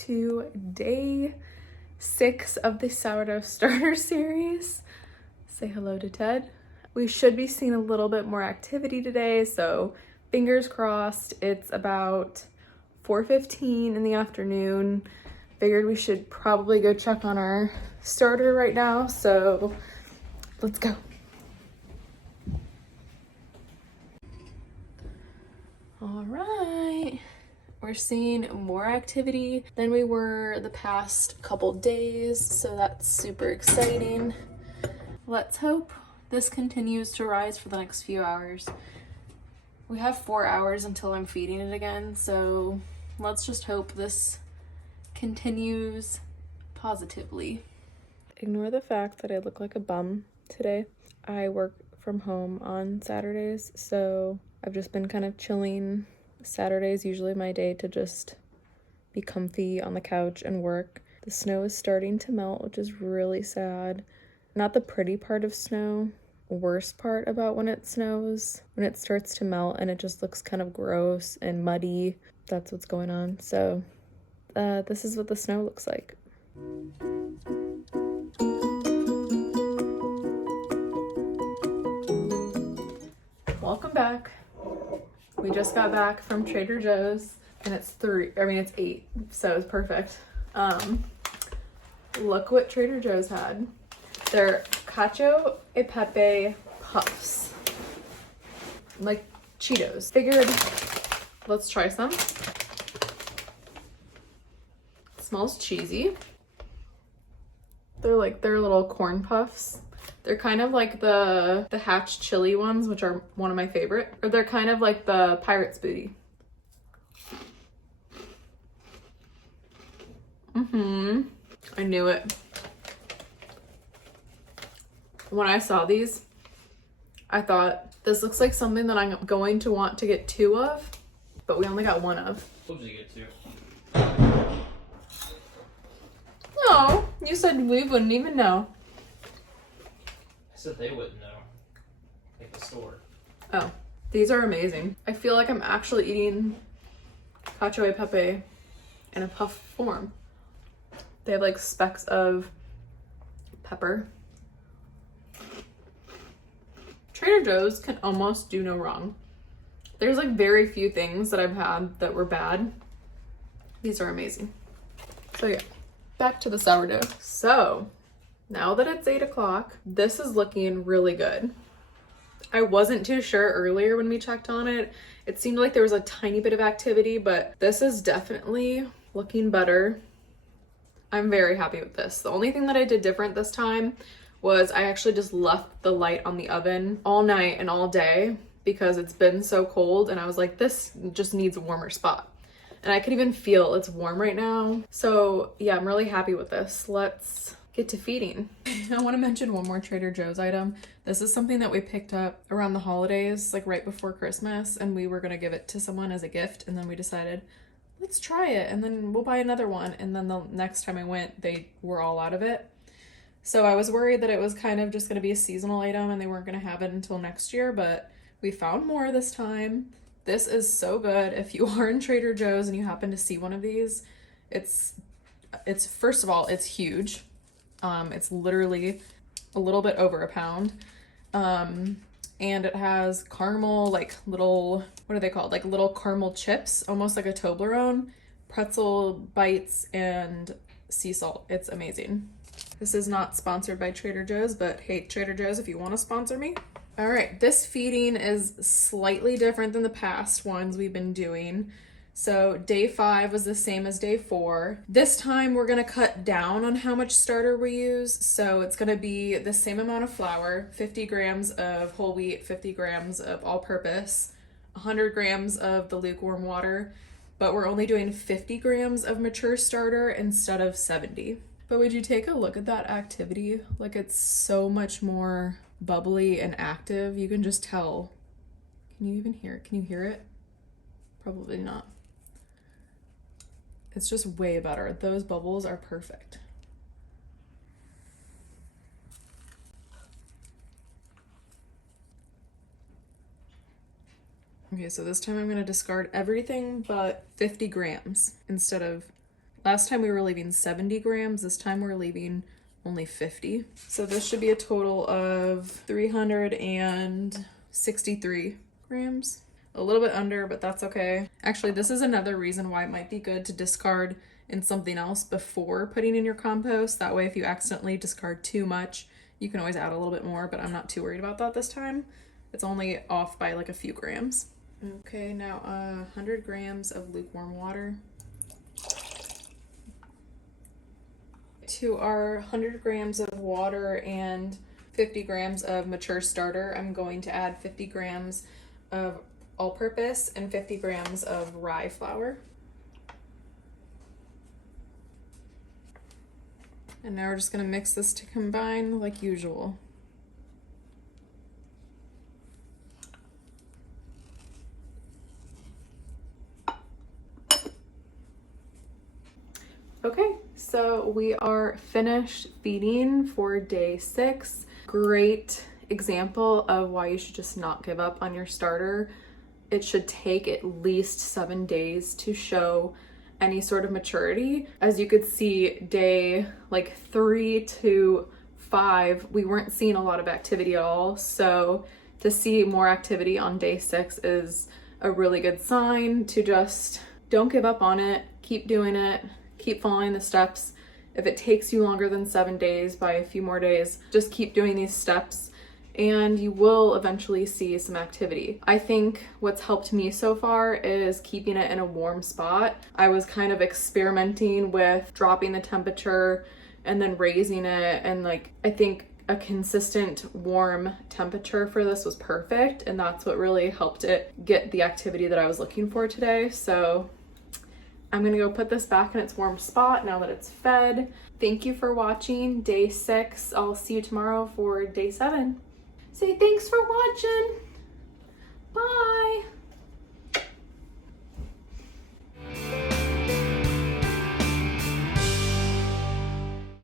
to day 6 of the sourdough starter series. Say hello to Ted. We should be seeing a little bit more activity today, so fingers crossed. It's about 4:15 in the afternoon. Figured we should probably go check on our starter right now, so let's go. All right, we're seeing more activity than we were the past couple days, so that's super exciting. Let's hope this continues to rise for the next few hours. We have 4 hours until I'm feeding it again, so let's just hope this continues positively. Ignore the fact that I look like a bum today. I work from home on Saturdays, so I've just been kind of chilling. Saturday's usually my day to just be comfy on the couch and work. The snow is starting to melt, which is really sad. Not the pretty part of snow. Worst part about when it snows, when it starts to melt and it just looks kind of gross and muddy. That's what's going on. So this is what the snow looks like. Welcome back. We just got back from Trader Joe's and it's 8, so it's perfect. Look what Trader Joe's had. They're cacio e pepe puffs, like Cheetos. Figured, let's try some. It smells cheesy. They're little corn puffs. They're kind of like the Hatch chili ones, which are one of my favorite. Or they're kind of like the Pirate's Booty. I knew it. When I saw these, I thought, this looks like something that I'm going to want to get 2 of, but we only got 1 of. What did you get 2? No, you said we wouldn't even know. I said they wouldn't know. Like the store. Oh, these are amazing. I feel like I'm actually eating cacio e pepe in a puff form. They have like specks of pepper. Trader Joe's can almost do no wrong. There's like very few things that I've had that were bad. These are amazing. So yeah, back to the sourdough. So now that it's 8 o'clock, this is looking really good. I wasn't too sure earlier when we checked on it. It seemed like there was a tiny bit of activity, but this is definitely looking better. I'm very happy with this. The only thing that I did different this time was I actually just left the light on the oven all night and all day because it's been so cold, and I was like, this just needs a warmer spot. And I can even feel it's warm right now. So yeah, I'm really happy with this. Let's get to feeding. I want to mention one more Trader Joe's item. This is something that we picked up around the holidays, like right before Christmas, and we were gonna give it to someone as a gift, and then we decided, let's try it and then we'll buy another one. And then the next time I went, they were all out of it. So I was worried that it was kind of just going to be a seasonal item and they weren't going to have it until next year, but we found more this time. This is so good. If you are in Trader Joe's and you happen to see one of these, it's first of all, it's huge. It's literally a little bit over a pound. And it has caramel, like little, what are they called? Like little caramel chips, almost like a Toblerone, pretzel bites, and sea salt. It's amazing. This is not sponsored by Trader Joe's, but hey, Trader Joe's, if you want to sponsor me. All right, this feeding is slightly different than the past ones we've been doing. So day 5 was the same as day 4. This time we're gonna cut down on how much starter we use. So it's gonna be the same amount of flour, 50 grams of whole wheat, 50 grams of all-purpose, 100 grams of the lukewarm water, but we're only doing 50 grams of mature starter instead of 70. But would you take a look at that activity? Like, it's so much more bubbly and active. You can just tell. Can you even hear it? Can you hear it? Probably not. It's just way better. Those bubbles are perfect. Okay, so this time I'm gonna discard everything but 50 grams instead of Last time we were leaving 70 grams. This time we're leaving only 50. So this should be a total of 363 grams. A little bit under, but that's okay. Actually, this is another reason why it might be good to discard in something else before putting in your compost. That way, if you accidentally discard too much, you can always add a little bit more, but I'm not too worried about that this time. It's only off by like a few grams. Okay, now 100 grams of lukewarm water. To our 100 grams of water and 50 grams of mature starter, I'm going to add 50 grams of all-purpose and 50 grams of rye flour. And now we're just going to mix this to combine like usual. Okay, so we are finished feeding for day 6. Great example of why you should just not give up on your starter. It should take at least 7 days to show any sort of maturity. As you could see, day like 3 to 5, we weren't seeing a lot of activity at all. So to see more activity on day 6 is a really good sign to just don't give up on it. Keep doing it. Keep following the steps. If it takes you longer than 7 days, by a few more days, just keep doing these steps and you will eventually see some activity. I think what's helped me so far is keeping it in a warm spot. I was kind of experimenting with dropping the temperature and then raising it, and like I think a consistent warm temperature for this was perfect, and that's what really helped it get the activity that I was looking for today. So I'm gonna go put this back in its warm spot now that it's fed. Thank you for watching day 6. I'll see you tomorrow for day 7. Say thanks for watching. Bye.